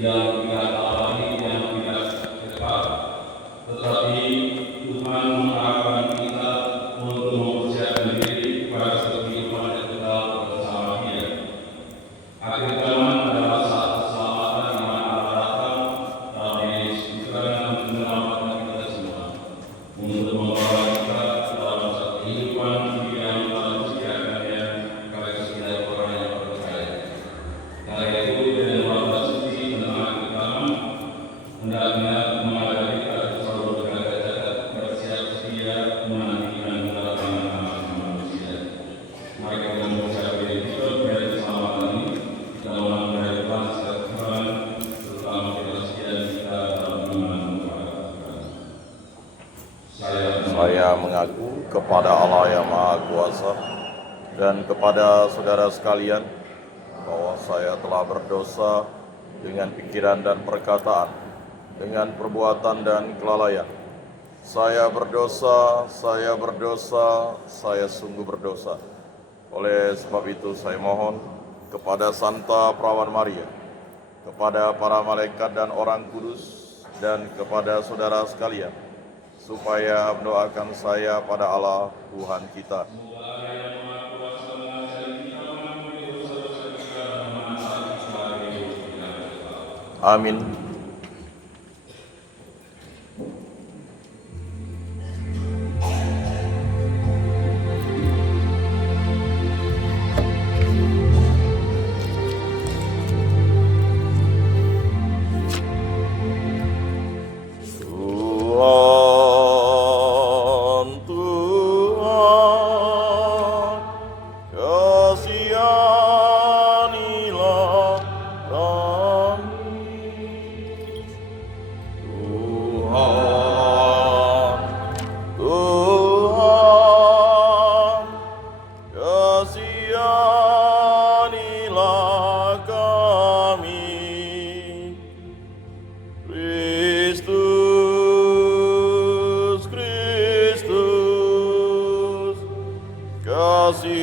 yang tidak alami, yang tidak cepat, tetapi Tuhan mengarahkan kita untuk mempersiapkan diri pada kehidupan yang kekal bersama Dia. Akhir zaman adalah saat keselamatan di mana Allah datang, Tuhan Yesus dikatakan untuk menyelamatkan kita semua, untuk membawa kita dalam satu kehidupan yang telah disediakannya kepada setiap orang yang percaya. Karena itu dengan wabah suci tentang akhir zaman, hendaknya mengajar kita selalu berjaga-jaga, bersiap sedia menantikan kedatangan Anak Manusia. Mari kita mempersiapkan diri kita biar keselamatan ini kita mengambil Tuhan secara Tuhan, terutama kebersihan kita dalam iman kepada Tuhan. Saya mengaku kepada Allah yang Maha Kuasa dan kepada saudara sekalian bahwa saya telah berdosa dengan pikiran dan perkataan, dengan perbuatan dan kelalaian. Saya berdosa, saya sungguh berdosa. Oleh sebab itu saya mohon kepada Santa Perawan Maria, kepada para malaikat dan orang kudus, dan kepada saudara sekalian, supaya mendoakan saya pada Allah Tuhan kita. Amin. Tuhan, kasihanilah kami. Tuhan, kasihanilah kami. Kristus, kasihanilah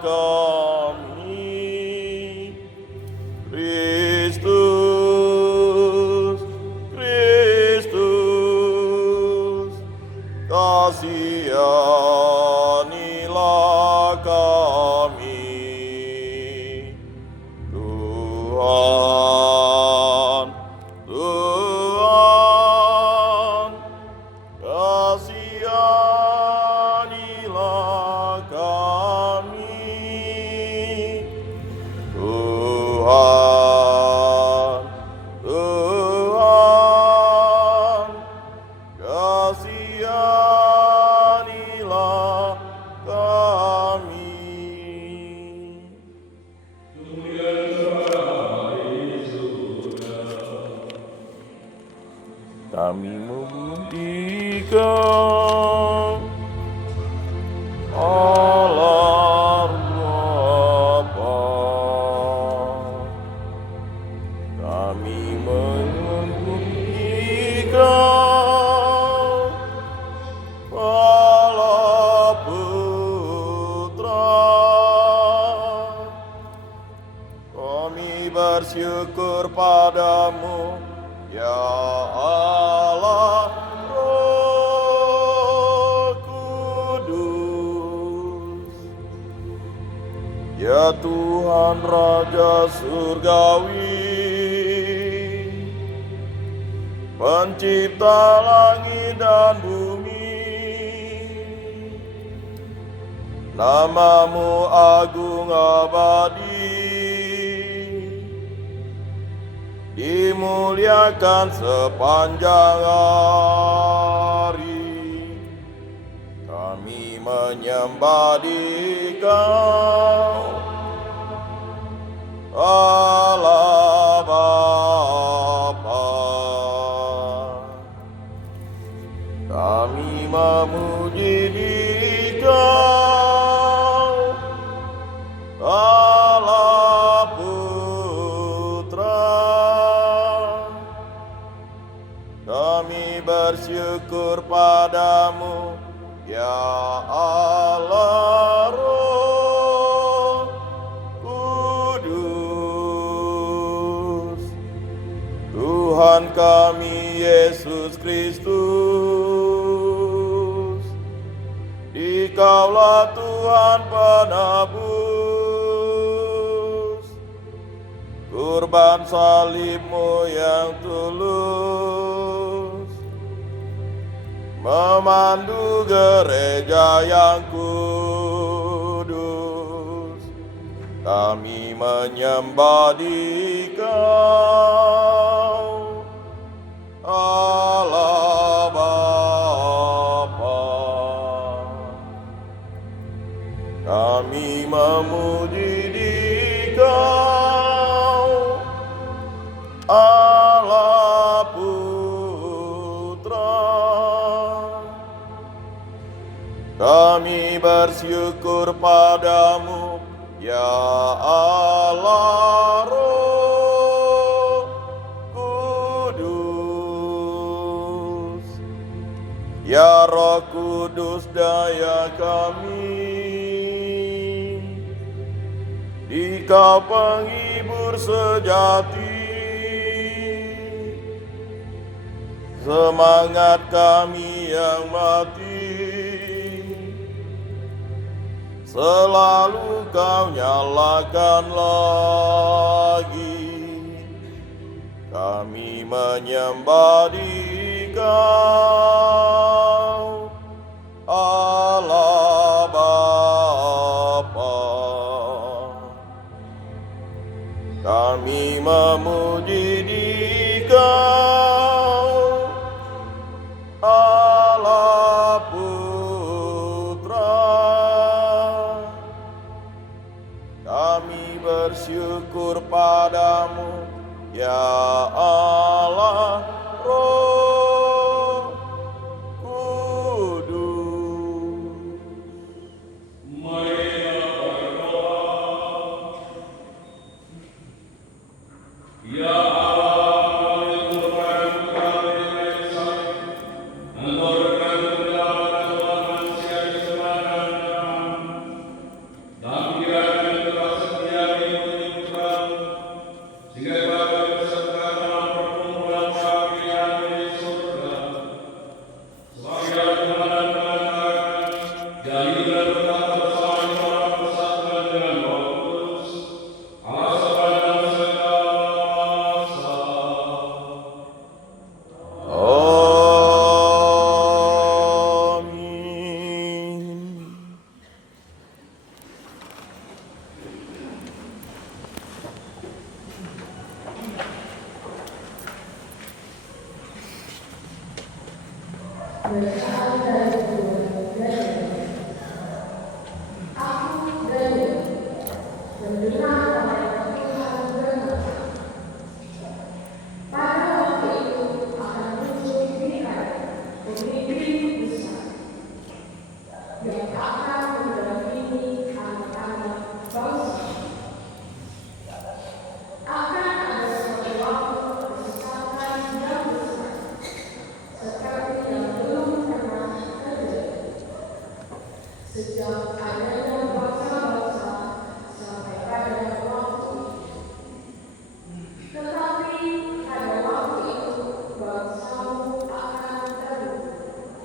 kami. Kristus, kasihanilah kami. Tuhan, kasihanilah kami. Tuhan, kasihanilah kami. Kami memuji Kau, Allah Bapa. Kami memuji Kau, Allah Putra. Kami bersyukur padamu, ya Allah Roh Kudus, ya Tuhan Raja Surgawi, Pencipta langit dan bumi. Namamu agung abadi, dimuliakan sepanjang hari. Kami menyembah Dikau, Allah Bapa. Kami memuji Dikau, Allah Putra. Kami bersyukur padamu, ya Allah Roh kami Yesus Kristus. Dikaulah Tuhan penebus, kurban salib-Mu yang tulus, memandu gereja yang kudus. Kami menyembah Dikau, Allah Bapa. Kami memuji Dikau, Allah Putra. Kami bersyukur padamu, ya Allah Roh Kudus. Ya Roh Kudus, daya kami, Dikau penghibur sejati. Semangat kami yang mati, selalu Kau nyalakan lagi. Kami menyembah Dikau, Allah Bapa. Kami memuji Dikau, Allah Putra. Kami bersyukur padamu, ya Allah Roh Kudus. Mari berdoa. Ya Allah, Tuhan kami dengan salib, Engkau berkenan berjalan Tuhan manusia di semangat dan kiranya Engkau setia mengikuti putra-Mu, sehingga dapat berserta dalam perkumpulan kebahagiaan di surga. Sebagai Tuhan dan mengatakan, jadi dan berkata bersama di dalam persatuan dengan Roh Kudus, Allah sepanjang segala masa. Amin. Sejak adanya bangsa-bangsa sampai pada waktu itu. Tetapi pada waktu itu bangsamu akan terbunuh,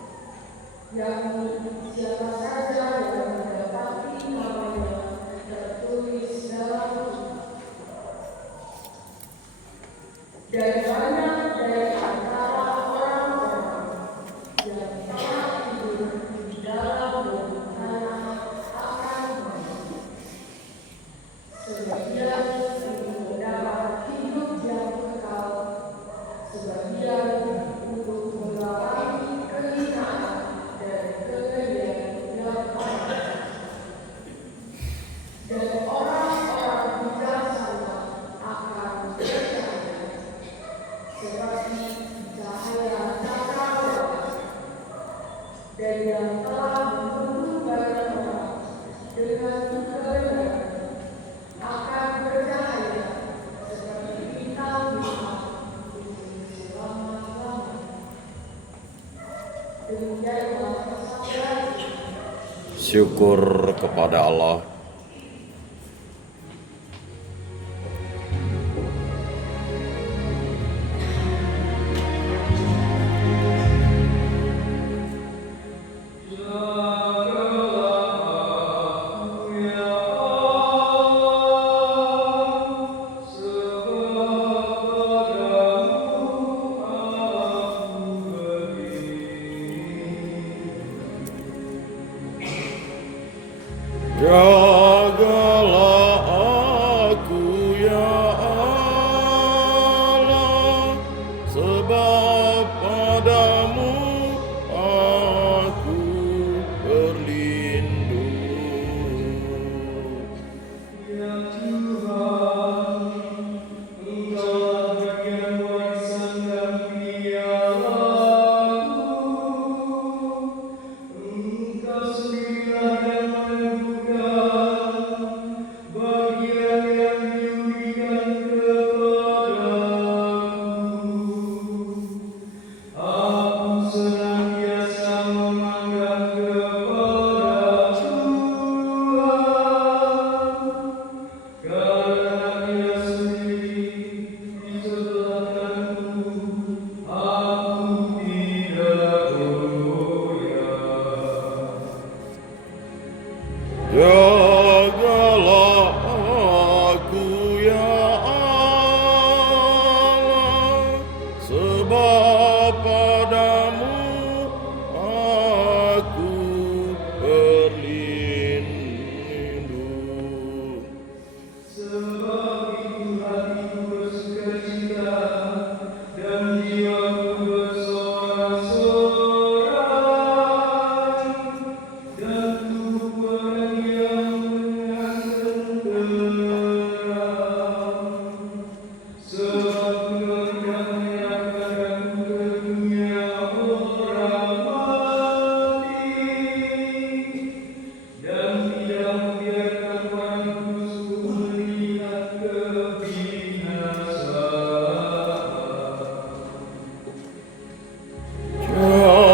yakni siapa saja yang mendapati namanya tertulis dalam kitab. Dan banyak dari antara orang-orang yang telah tidur di dalam sebagian untuk mendapat hidup yang kekal, sebagian untuk mengalami kehinaan dan kekayaan yang ada. Dan orang-orang bijaksana akan bercahaya seperti cahaya cakrawala, dan yang telah membunuh banyak orang dengan kebenaran akan bercahaya seperti bintang-bintang di selama-lamanya. Demikianlah sabda. Syukur kepada Allah.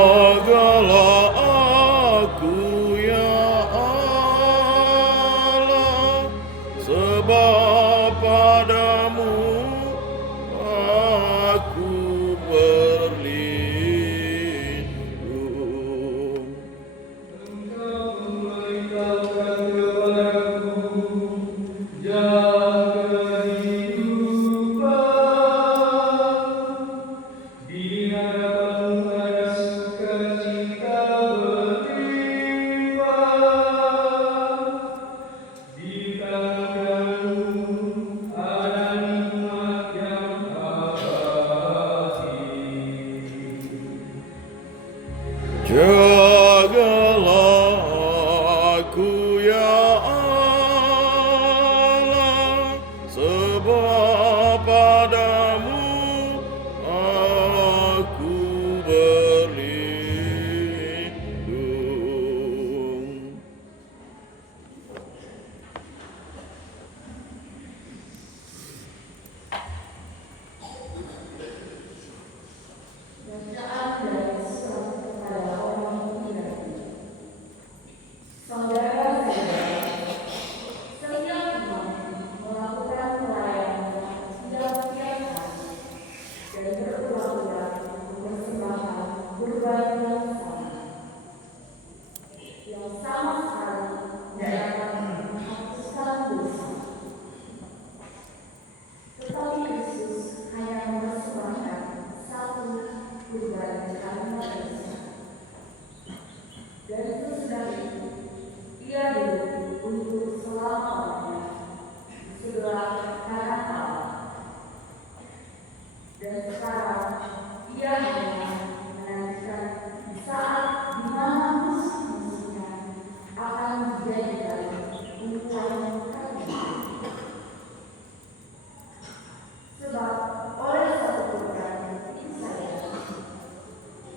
Jagalah aku ya Allah, sebab padamu aku berlindung. Jagalah aku ya Allah, sebab padamu aku berlindung. Bacaan dari surat kepada orang Ibrani. Saudara-saudara, setiap umat melakukan pelayanan setiap hari dan berulang-ulang mempersembahkan kurban yang sama sekali tidak dapat menghapuskan dosa. Tetapi Yesus hanya mempersembahkan satu kurban karena dosa. Dan sesudah itu, ia duduk untuk selama-lamanya di sebelah kanan Allah. Dan sekarang ia hanya menantikan di saat di mana musuh-musuhnya akan dijadikan umpan kakinya. Sebab oleh satu kurban itu saja,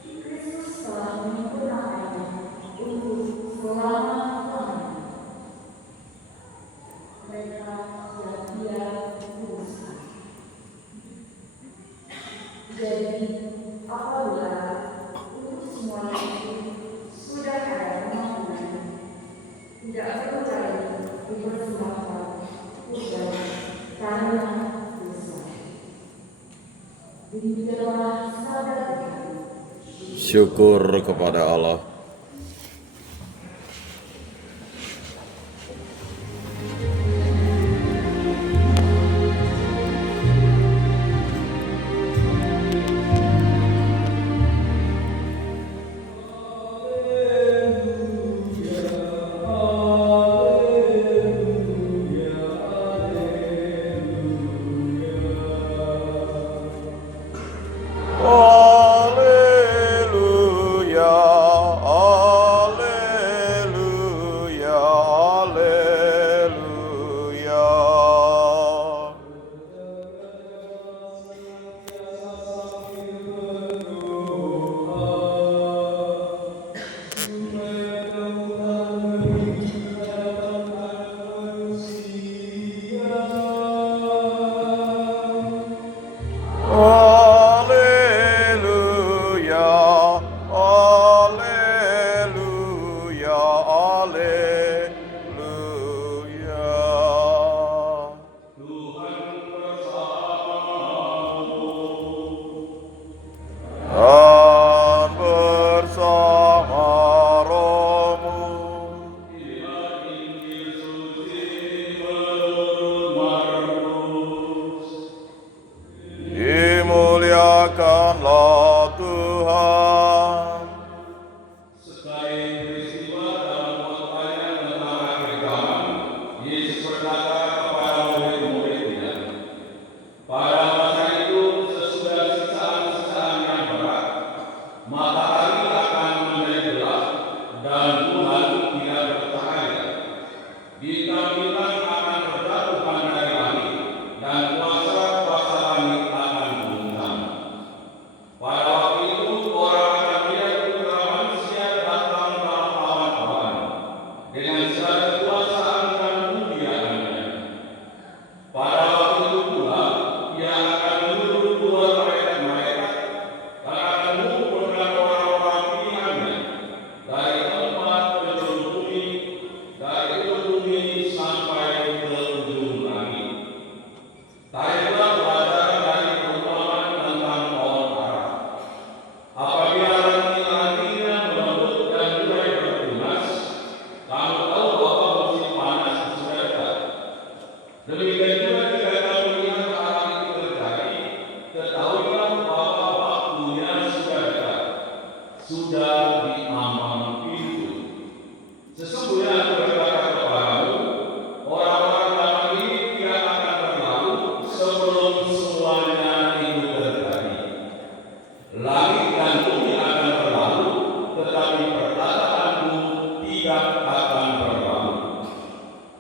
Kristus telah menyempurnakannya untuk selama-lamanya. Mereka yang Dia uruskan. Jadi, apabila untuk semua itu sudah ada kemampuan, tidak perlu lagi dipersembahkan kurban karena dosa. Demikianlah sabda Tuhan. Syukur kepada Allah. Haleluya, juga jika kamu melihat hal itu terjadi, ketahuilah bahwa waktunya sudah dekat, sudah di ambang pintu. Sesungguhnya aku berkata kepadamu, orang-orang dalam ini tidak akan berlalu sebelum semuanya itu terjadi. Langit dan bumi akan berlalu, tetapi perkataanku tidak akan berlalu.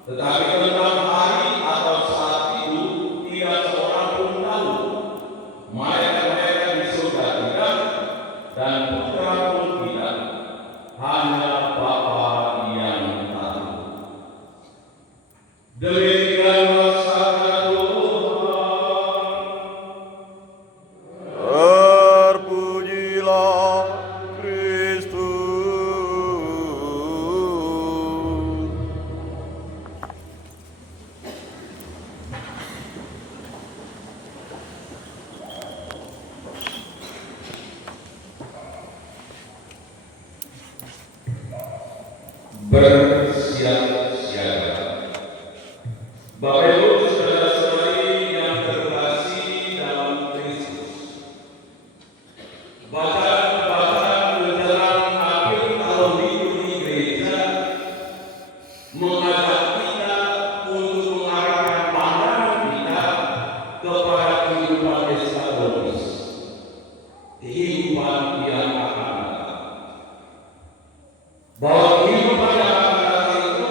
Tetapi tentang hari atau saat itu tidak seorang pun tahu, malaikat-malaikat di surga tidak, dan putra pun tidak, hanya Bapa yang tahu. Demikianlah sabda Tuhan. Terpujilah Kristus. Bersiap-siaga. Bapak Ibu, saudara-saudari yang terkasih dalam Kristus, bacaan-bacaan menjelang akhir tahun liturgi gereja mengajak kita untuk mengarahkan pandangan kita kepada kehidupan eskatologis, kehidupan yang akan datang. Bahwa kehidupan yang akan datang itu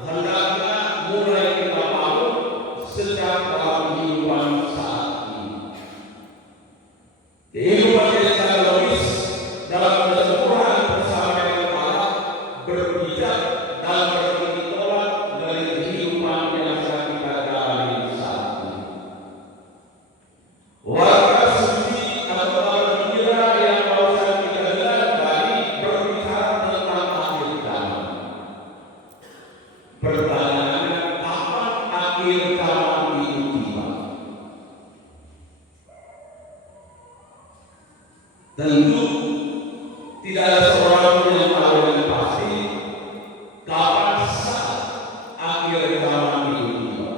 hendaknya mulai kita bangun sejak dalam kehidupan saat ini. Kehidupan eskatologis dalam kesempurnaan bersama dengan Allah berbijak dan bertitik tolak dari kehidupan yang sedang kita jalani saat ini. Warga suci atau gembira yang barusan kita dengar tadi berbicara tentang akhir zaman. Pertanyaannya, kapan akhir zaman itu tiba? Tentu tidak ada seorang pun yang tahu dengan pasti kapan saat akhir zaman itu tiba.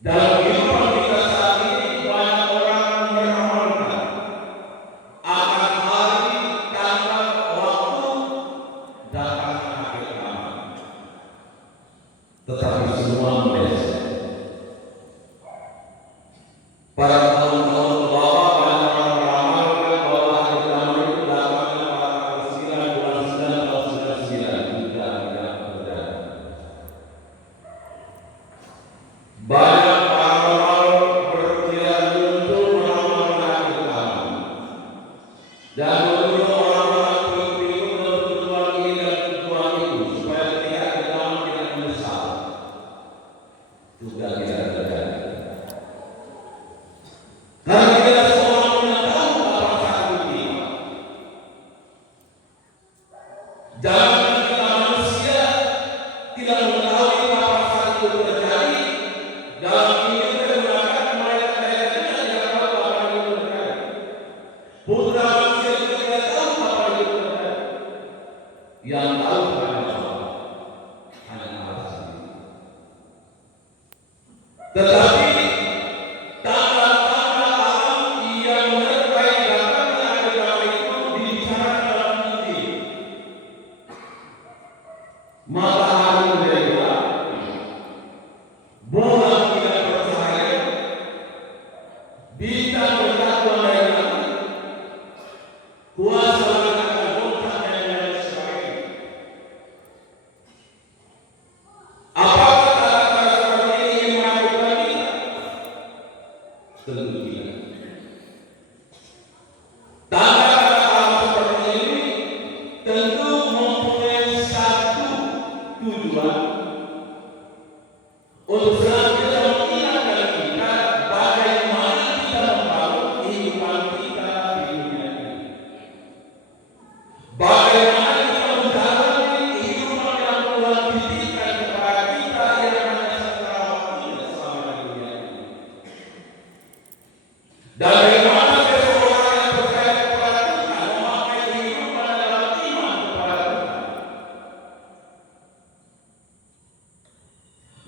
Dalam kehidupan kita saat ini banyak orang meramalkan akan hari, tanggal, waktu datangnya akhir zaman. Tetapi semua meleset. Pada tahun-tahun ke bawah banyak orang meramalkan bahwa akhir zaman itu datangnya pada tanggal 9 bulan 9 tahun 99. Tidak terjadi. Banyak paranormal berkeliaran muncul meramalkan akhir zaman dan menuduh orang-orang pengikut untuk tujuan ini dan tujuan itu supaya ketika akhir zaman tidak menyesal. Juga tidak terjadi. Karena tidak seorang pun yang tahu kapan saat itu tiba. Jangan kita manusia tidak mengetahui kapan saat itu terjadi. Dalam ini kita mengatakan malaikat-malaikat tidak tahu kapan itu terjadi. Putra manusia juga tidak tahu kapan itu terjadi. Yang tahu hanya Allah, hanya Allah sendiri. Tetapi tanda-tanda alam yang menyertai datangnya akhir zaman itu dibicarakan dalam Injil. Matahari menjadi gelap, bulan tidak bercahaya, bintang berjatuhan dari langit, kuasa langit akan goncang dan lain sebagainya. Apakah tanda-tanda seperti ini ingin menakutkan kita?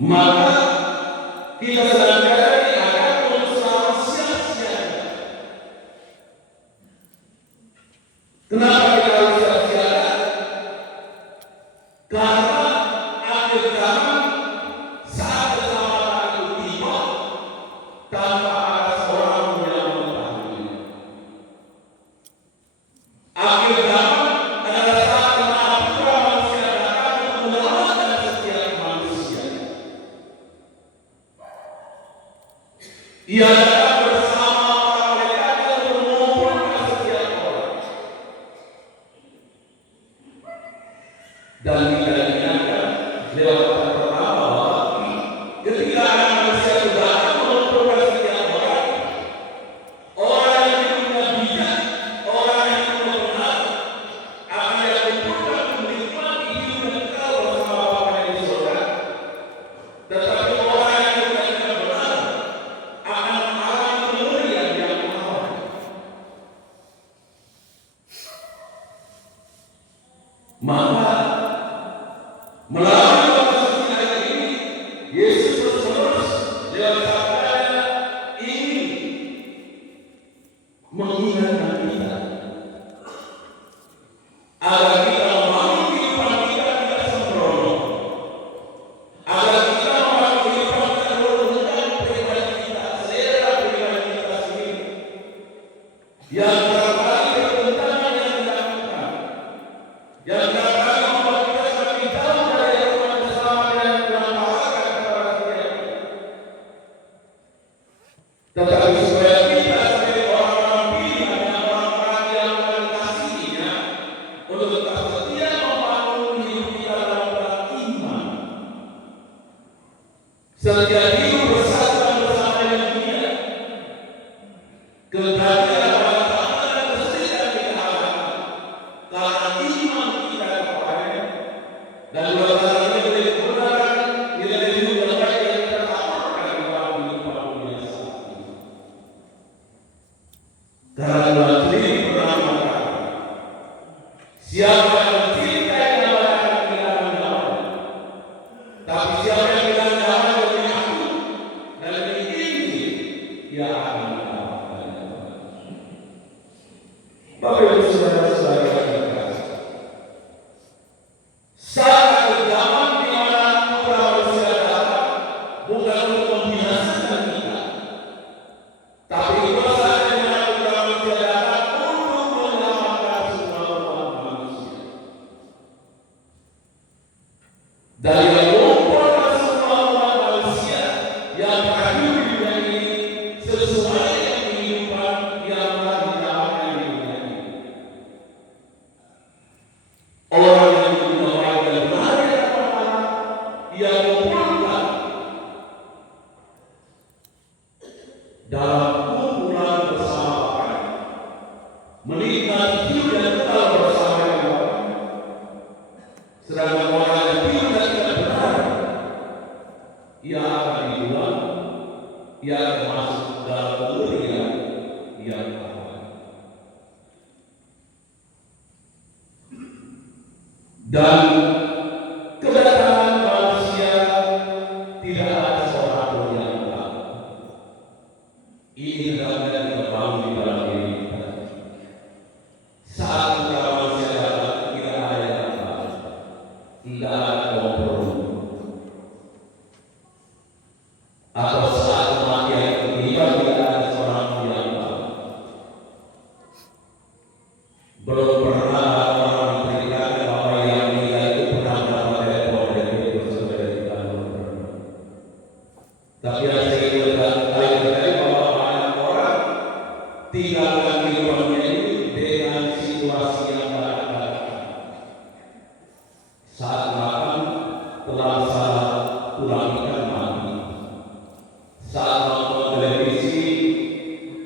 maka kita sadari akan usaha sia-sia. Kenapa kita harus sia-sia? Karena akhir zaman saat keselamatan itu tiba tanpa ada seorang pun yang mengetahui. Akhir zaman adalah saat dimana Putra Manusia datang untuk menyelamatkan setiap manusia. Ia datang bersama para malaikat untuk mengumpulkan setiap orang. Dan kita ingatkan lewat kata pertama bahwa ketika anak manusia itu datang mengumpulkan setiap orang, orang yang hidupnya bijak, orang yang hidupnya benar, akan dia kumpulkan menikmati hidup yang kekal bersama Bapa yang di surga. Tetapi orang yang hidupnya tidak benar akan mengalami kengerian yang aman. Maka melalui baptisan ayat ini, Yesus terus-menerus lewat sabdanya ingin mengingatkan kita agar kita membangun kehidupan kita tidak sembrono, agar kita membangun kehidupan kita dengan pribadi kita, selera pribadi kita sendiri, yang barangkali bertentangan yang dilakukan, yang barangkali membuat kita semakin jauh dari harapan keselamatan yang Tuhan tawarkan kepada setiap kita. Tetapi supaya kita sebagai orang-orang pilihan dan orang-orang yang Tuhan kasihinya untuk tetap setia membangun hidup kita dalam perang iman, setia hidup bersama bersama dengan Dia, kebahagiaan pada taatan dan kesetiaan kita harapkan karena iman kita kepadanya, dan dua kali ini menjadi kebenaran nilai hidup yang baik yang kita tawarkan di dalam kehidupan dunia saat ini. Karena Tuhan sendiri pernah mengatakan, siapa yang mencintai nyawa akan kehilangan nyawanya, tapi siapa yang kehilangan nyawanya demi aku dan demi Injil, ia akan mendapatkan nyawanya. Bapak Ibu saudara-saudara yang terkasih, saat zaman di mana Putra Manusia datang bukan untuk membinasakan kita, tapi juga saat di mana Putra Manusia datang untuk menyelamatkan semua umat manusia. Dan yang mengumpulkan semua umat manusia yang akan hidup di dunia ini sesuai dengan kehidupan yang telah dijalankan di dunia ini. Orang yang hidupnya baik dan benar di hadapan Allah, ia mengumpulkan dalam kumpulan bersama Bapa, menikmati hidup yang kekal bersama dengan Bapa. Sedangkan orang yang hidup dan tidak benar, ia akan dibuang, ia akan masuk dalam kengerian yang aman. Dan kedatangan manusia tidak ada seorang pun yang tahu. Ini hendaknya kita bangun di dalam diri kita. Saat Putra Manusia datang, tidak ada yang tahu, tidak ada kompromi. Atau saat kematian itu tiba, tidak ada seorang pun yang tahu. Belum pernah ada orang menceritakan bahwa yang meninggal itu pernah mendapat telepon dari saudara kita. Tapi yang saya ingin kali bahwa banyak orang tinggalkan kehidupannya ini dengan situasi yang berat. Saat makan telah salah tulang ikan mati. Saat nonton televisi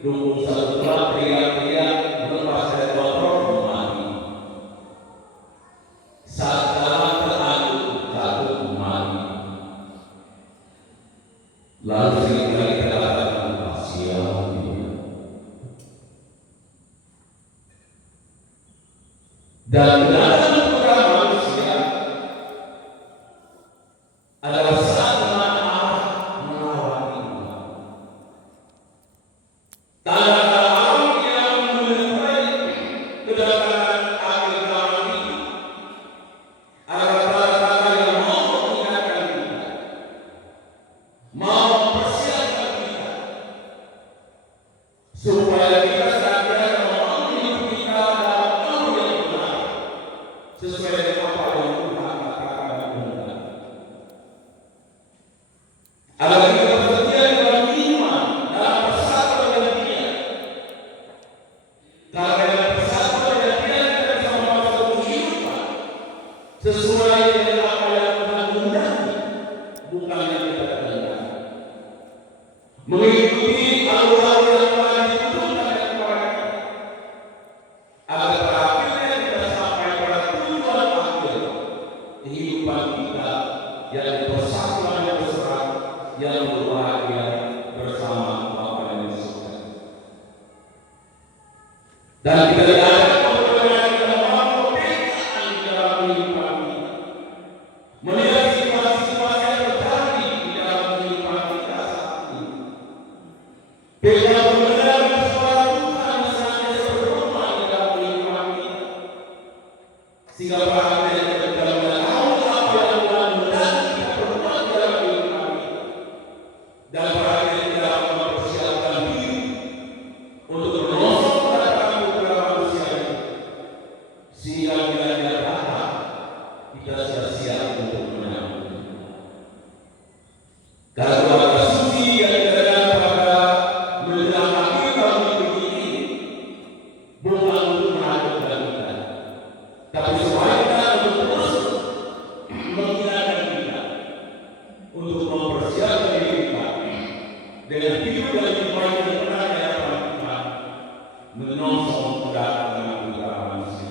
dukung satu klub teriak-teriak melepas dari kontrol mati. Saat jalan terjatuh mati. Lalu seringkali kita katakan kasihan dia. Dan kedatangan Putra Manusia adalah saat agar kita bersedia dalam iman, dalam persatuan dengan Dia. Karena dengan persatuan dengan Dia kita bisa membawa satu kehidupan sesuai dengan apa yang Tuhan kehendaki, bukan yang kita kehendaki. Mengikuti alur-alur yang telah ditentukan kepada kita, agar pada akhirnya kita sampai pada tujuan akhir kehidupan kita yang persatuan yang besar yang berbahagia bersama Bapa yang di surga. Dan kita diajak untuk kita membangun perbedaan di dalam kehidupan kita, melihat situasi-situasi yang terjadi di dalam kehidupan kita saat ini. Kita mendengar suara Tuhan misalnya berdoa di dalam kehidupan kita, sehingga pada akhirnya kita bisa mengetahui apa yang Tuhan menghendaki kita perbuat di dalam kehidupan kita, dan pada akhirnya kita dapat mempersiapkan diri untuk menolong kedatangan Putra Manusia ini, sehingga bila Dia datang kita siap-siap untuk menyambutnya. Kalau keluarga suci yang dikatakan pada menjelang akhir tahun ini bukan untuk menakutkan kita, tapi sebaiknya untuk terus mengingatkan kita untuk mempersiapkan diri kita dengan hidup yang lebih baik dan benar di hadapan Tuhan, menyongsong kedatangan Putra Manusia,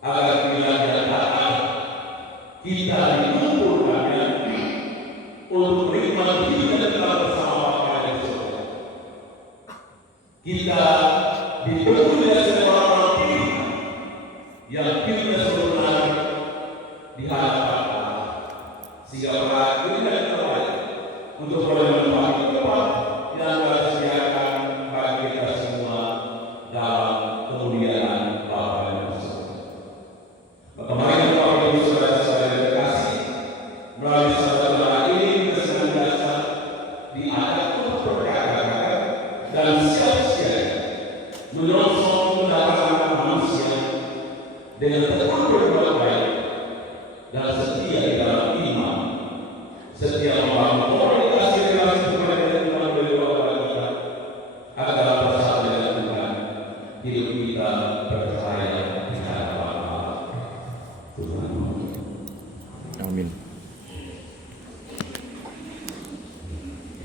agar bila Dia datang kita dikumpulkan untuk menikmati hidup yang telah bersama Bapa yang di surga. Kita ditunggu dengan seorang pilihan yang hidupnya sempurna di hadapan Allah, sehingga pada akhirnya kita layak untuk boleh menempati tempat yang telah disediakan bagi kita semua dalam kemuliaan Bapa yang di surga. Maka mari Bapak Ibu saudara-saudara yang terkasih, melalui saudara ini kita senantiasa diajak untuk berkata-kata dan siap-siap menyongsong kedatangan manusia dengan tekun berbuat baik dan setia di dalam iman, setia membangun